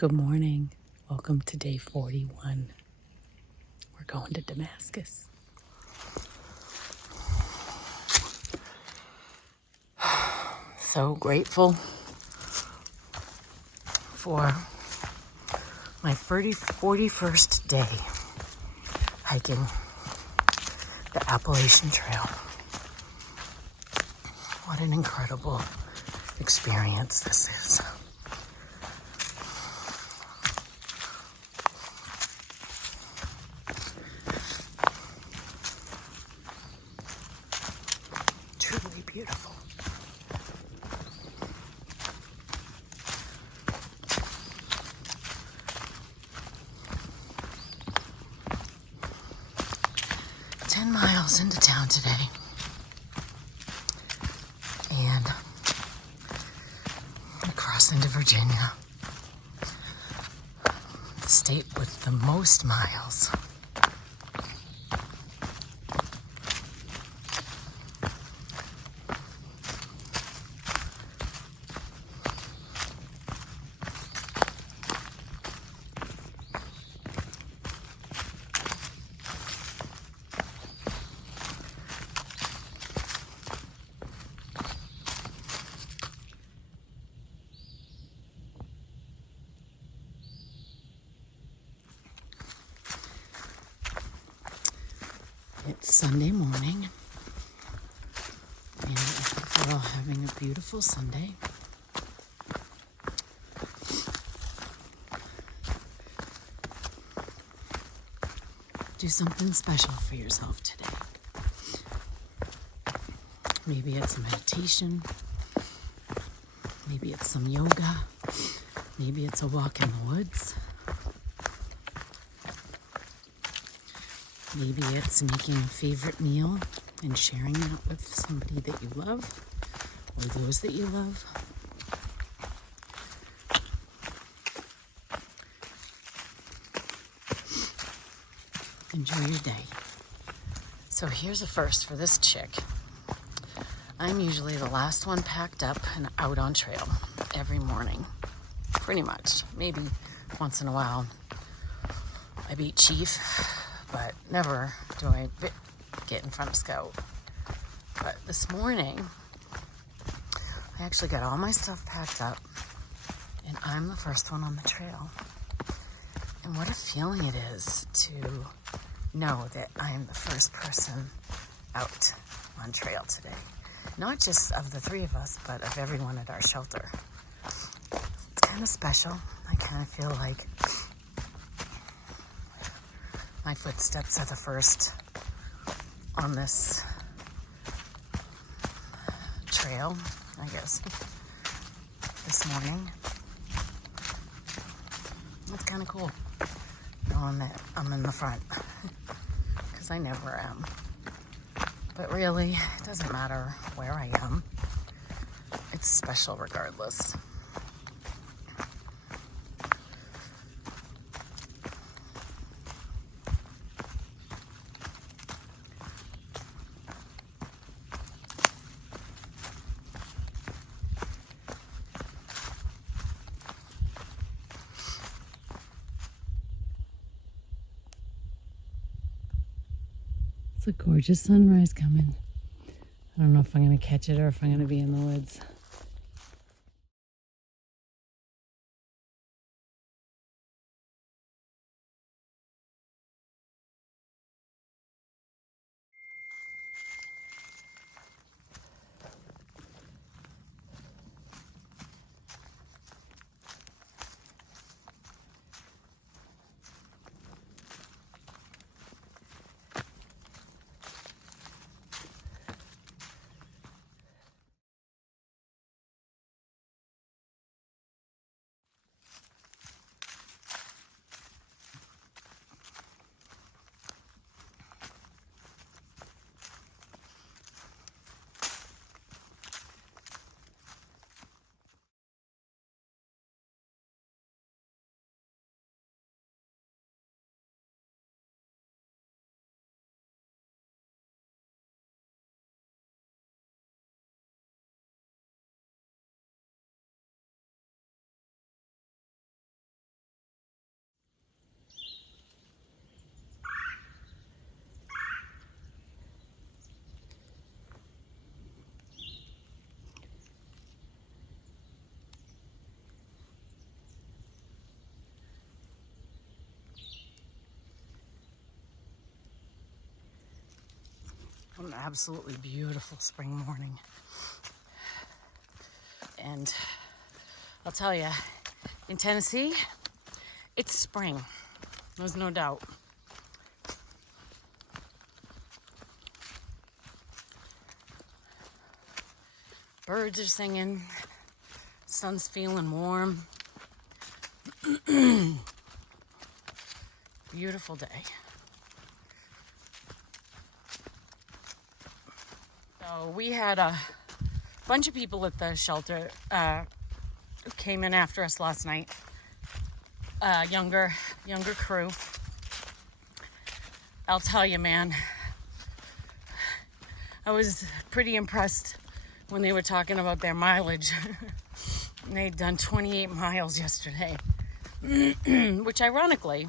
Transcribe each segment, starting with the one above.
Good morning. Welcome to day 41. We're going to Damascus. So grateful for my 41st day hiking the Appalachian Trail. What an incredible experience this is. Truly beautiful. Ten miles into town today, and we cross into Virginia, the state with the most miles. It's Sunday morning, and I think we're all having a beautiful Sunday. Do something special for yourself today. Maybe it's a meditation, maybe it's some yoga, maybe it's a walk in the woods. Maybe it's making a favorite meal and sharing that with somebody that you love or those that you love. Enjoy your day. So here's a first for this chick. I'm usually the last one packed up and out on trail every morning. Pretty much. Maybe once in a while I beat Chief, but never do I get in front of Scout. But this morning, I actually got all my stuff packed up, and I'm the first one on the trail. And what a feeling it is to know that I am the first person out on trail today. Not just of the three of us, but of everyone at our shelter. It's kind of special. I kind of feel like my footsteps are the first on this trail, I guess, this morning. It's kind of cool knowing that I'm in the front, because I never am. But really, it doesn't matter where I am. It's special regardless. It's a gorgeous sunrise coming. I don't know if I'm going to catch it or if I'm going to be in the woods. absolutely beautiful spring morning. And I'll tell you, in Tennessee, it's spring. There's no doubt. Birds are singing. Sun's feeling warm. Beautiful day. So we had a bunch of people at the shelter who came in after us last night. Younger crew. I'll tell you, man, I was pretty impressed when they were talking about their mileage. They'd done 28 miles yesterday. Which ironically,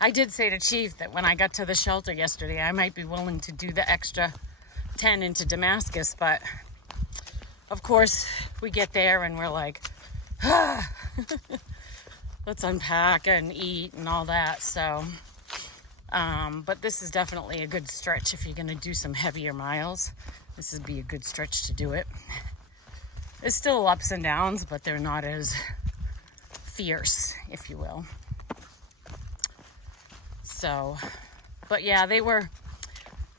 I did say to Chief that when I got to the shelter yesterday, I might be willing to do the extra 10 into Damascus, but of course we get there and we're like, let's unpack and eat and all that. So, but this is definitely a good stretch if you're going to do some heavier miles. This would be a good stretch to do it. There's still ups and downs, but they're not as fierce, if you will. So, but yeah, they were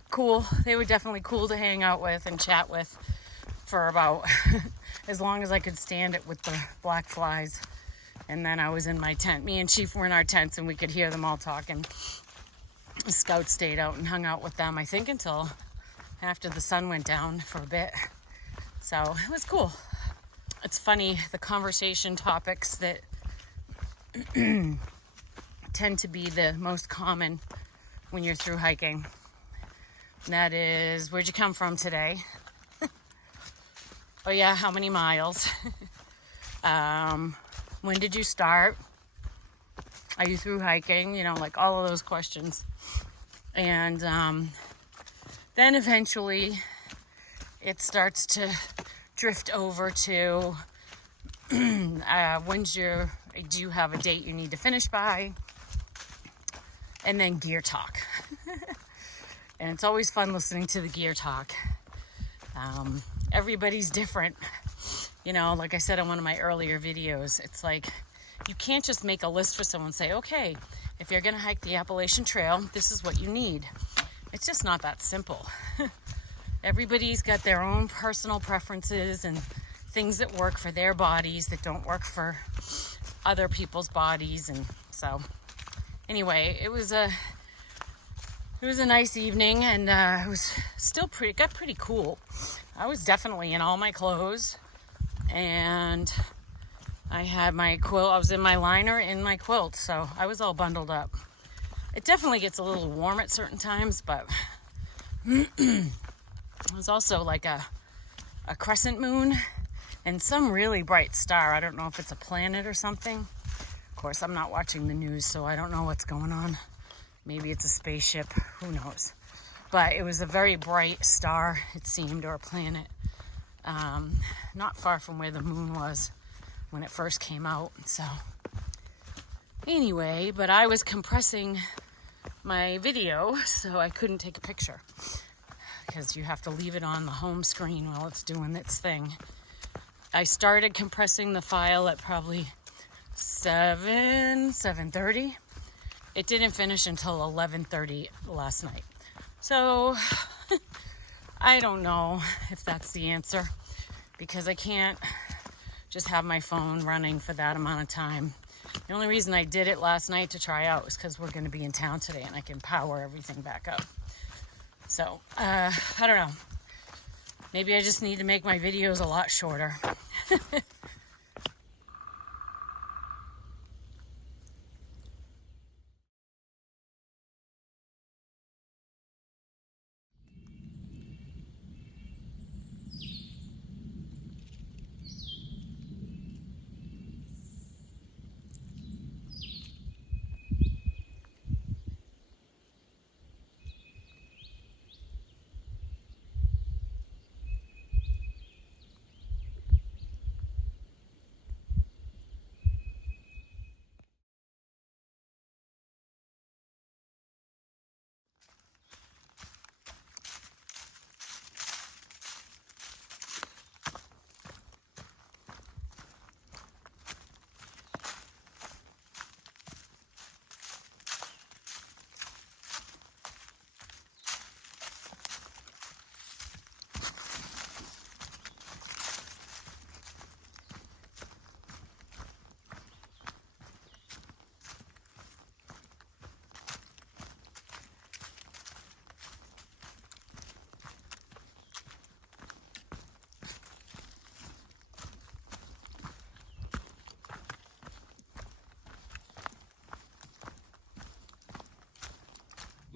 cool. They were definitely cool to hang out with and chat with for about as long as I could stand it with the black flies. And then I was in my tent. Me and Chief were in our tents and we could hear them all talking. The scouts stayed out and hung out with them, I think, until after the sun went down for a bit. So it was cool. It's funny, the conversation topics that tend to be the most common when you're through hiking. That is, where'd you come from today? Oh yeah, how many miles? When did you start? Are you through hiking? You know, like all of those questions. And then eventually it starts to drift over to do you have a date you need to finish by? And then gear talk. And it's always fun listening to the gear talk. Everybody's different. You know, like I said in one of my earlier videos, it's like you can't just make a list for someone and say, okay, if you're going to hike the Appalachian Trail, this is what you need. It's just not that simple. Everybody's got their own personal preferences and things that work for their bodies that don't work for other people's bodies. And so anyway, it was a nice evening, and it was still got pretty cool. I was definitely in all my clothes, and I had my quilt. I was in my liner in my quilt, so I was all bundled up. It definitely gets a little warm at certain times, but it was also like a crescent moon and some really bright star. I don't know if it's a planet or something. Of course, I'm not watching the news, so I don't know what's going on. Maybe it's a spaceship, who knows. But it was a very bright star, it seemed, or a planet. Not far from where the moon was when it first came out. So anyway, but I was compressing my video, so I couldn't take a picture. Because you have to leave it on the home screen while it's doing its thing. I started compressing the file at probably 7:30. It didn't finish until 11:30 last night. So I don't know if that's the answer, because I can't just have my phone running for that amount of time. The only reason I did it last night to try out was because we're going to be in town today and I can power everything back up. So I don't know. Maybe I just need to make my videos a lot shorter.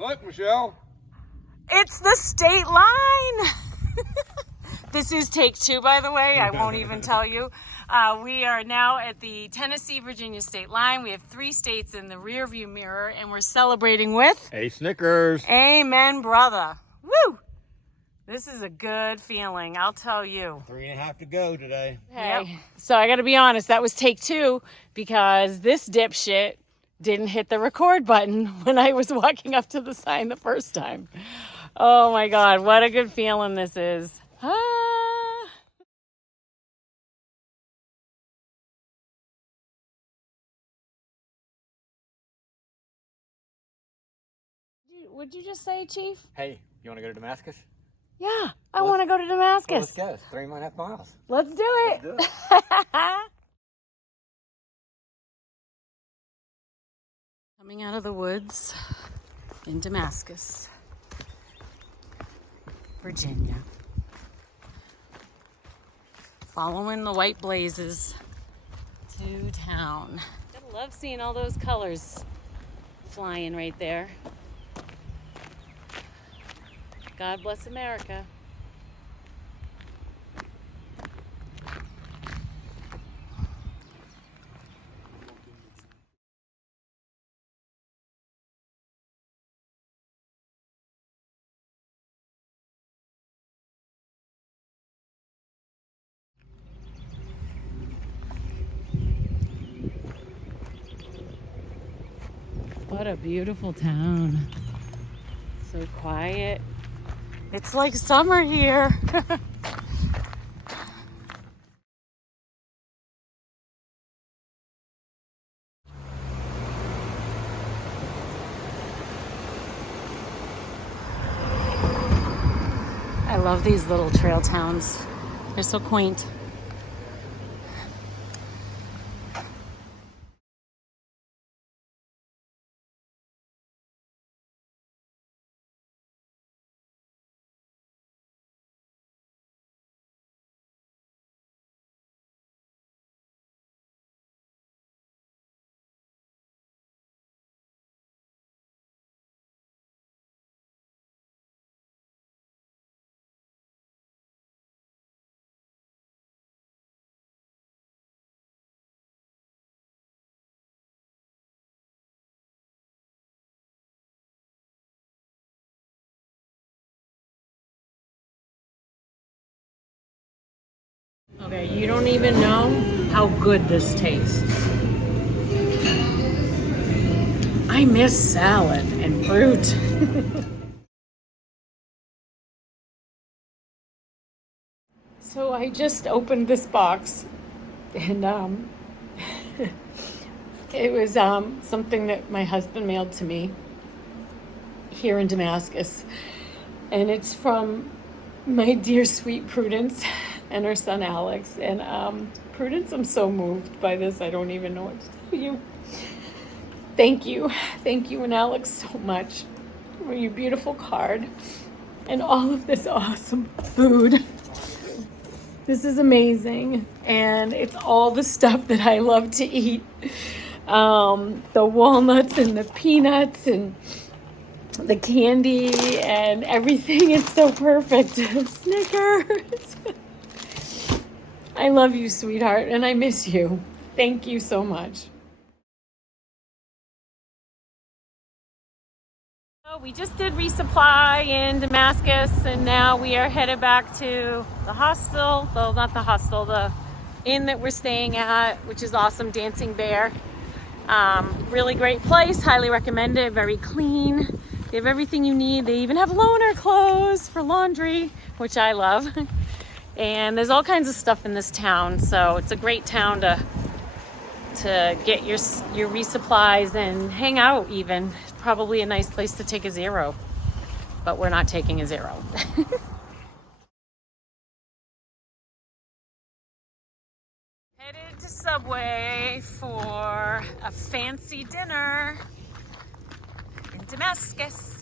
Look, Michelle. It's the state line. This is take 2, by the way. I won't even tell you. We are now at the Tennessee-Virginia state line. We have 3 states in the rearview mirror, and we're celebrating with Hey, Snickers. Amen, brother. Woo! This is a good feeling, I'll tell you. 3.5 to go today. Hey, yep. So I got to be honest, that was take 2 because this dipshit didn't hit the record button when I was walking up to the sign the first time. Oh my God, what a good feeling this is. Ah. What'd you just say, Chief? Hey, you want to go to Damascus? Yeah, I want to go to Damascus. Well, let's go. It's 3.5 miles. Let's do it. Let's do it. Coming out of the woods in Damascus, Virginia. Following the white blazes to town. I love seeing all those colors flying right there. God bless America. What a beautiful town. So quiet. It's like summer here. I love these little trail towns. They're so quaint. Okay, you don't even know how good this tastes. I miss salad and fruit. So I just opened this box and it was something that my husband mailed to me here in Damascus. And it's from my dear sweet Prudence and her son Alex. And Prudence, I'm so moved by this. I don't even know what to tell you. Thank you, and Alex, so much for your beautiful card and all of this awesome food. This is amazing, and it's all the stuff that I love to eat. The walnuts and the peanuts and the candy and everything. It's so perfect. Snickers. I love you, sweetheart, and I miss you. Thank you so much. We just did resupply in Damascus, and now we are headed back to the hostel. Well, not the hostel, the inn that we're staying at, which is awesome, Dancing Bear. Really great place, highly recommend it, very clean. They have everything you need. They even have loaner clothes for laundry, which I love. And there's all kinds of stuff in this town, so it's a great town to get your resupplies and hang out even. It's probably a nice place to take a zero, but we're not taking a zero. Headed to Subway for a fancy dinner in Damascus.